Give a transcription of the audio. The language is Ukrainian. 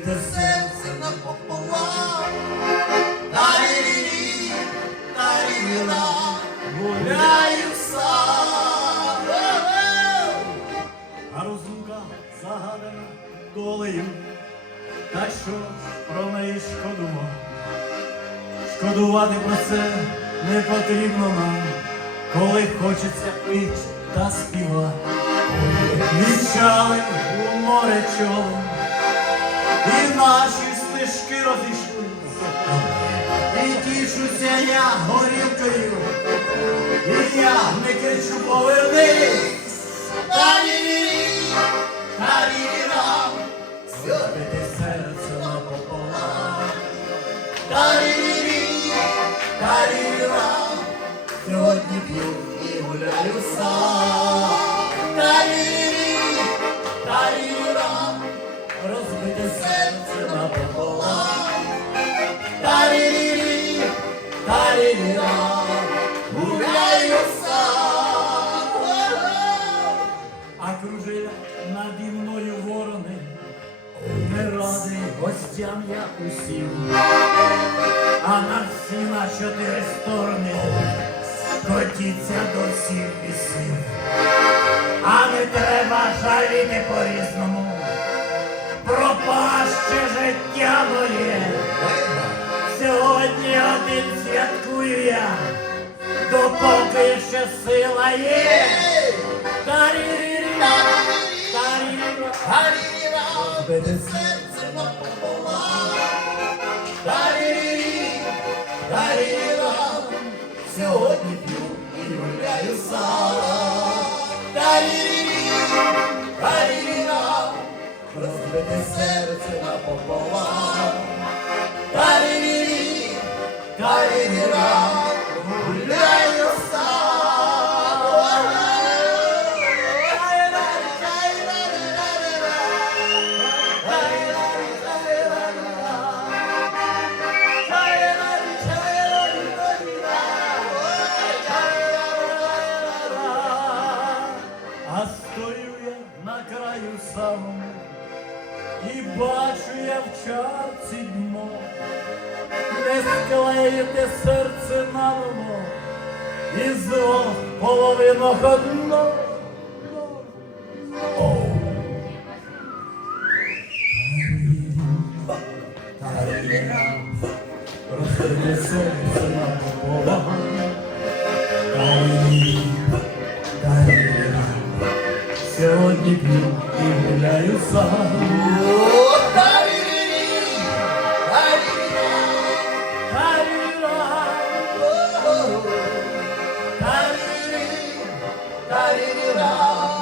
розбите серце напополам. Тарірі, таріра, гуляю сам. А розлука загадана долею, та що про неї шкодува? Шкодувати про це не потрібно нам, коли хочеться пить та співати. Вічали у море човен, і наші стежки розійшлися. І тішуся я горілкою, і я не кричу повернись. Сьогодні п'ю і гуляю сам. Кружеля наді мною ворони, не радий гостям я усім, а на всі на чотири сторони котіться до всіх пісів. А не треба жаліти по-різному, пропаще життя моє. Сьогодні один святкую я, допоки ще сила є. Тарі-рі-рі, тарі-рі-рі, Розбите серце напополам. Тарі-рі-рі, тарі-рі-рам. Сьогодні п'ю і гуляю сам. А я на краю самому і бачу я в чарці дно, не склеїте серце на воно, і двох половинок одно. Розсерде Сьогодні п'ю і гуляю сам. Таріра,